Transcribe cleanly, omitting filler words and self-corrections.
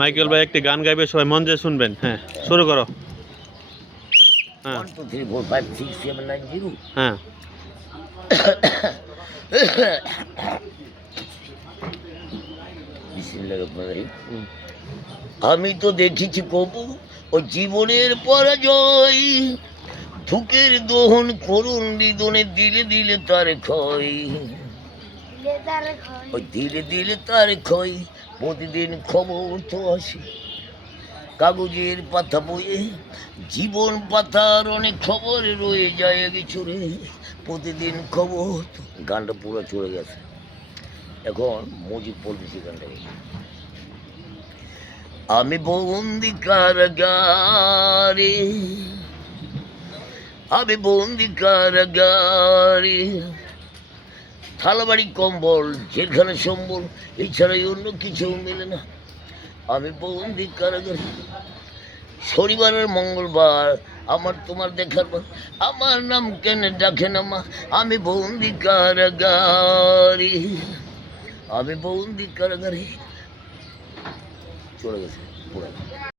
Michael ভাই একটি গান গাইবে, সবাই মন দিয়ে শুনবেন। হ্যাঁ, শুরু করো। হ্যাঁ 1 2 3 4 5 6 7 9 0। হ্যাঁ আমি তো দেখেছি কবু ও জীবনের পরাজয়, ধুকের দহন করুন বিদনে, দিলে দিলে তার ক্ষয়, ওই দিলে দিলে তার ক্ষয়। প্রতিদিন খবর তো আসে কাগজের পাতা বইয়ে, জীবন পাতার অনেক খবর রয়ে যায় ছুড়ে। প্রতিদিন খবর তো, গানটা পুরো চলে গেছে। এখন মজিব পড়তেছি গানটাকে। আমি বন্দি কারাগারে, আমি বন্দি কারাগারে, থালাবাড়ি কম্বল জেলখানা সম্বল, এছাড়াই অন্য কিছু মেলে না। আমি বন্দি কারাগারে, শনিবার আর মঙ্গলবার আমার তোমার দেখার পর, আমার নাম কেন ডাকে না মা? আমি বন্দি কারাগারে, আমি বন্দি কারাগারে। চলে গেছে পুরো।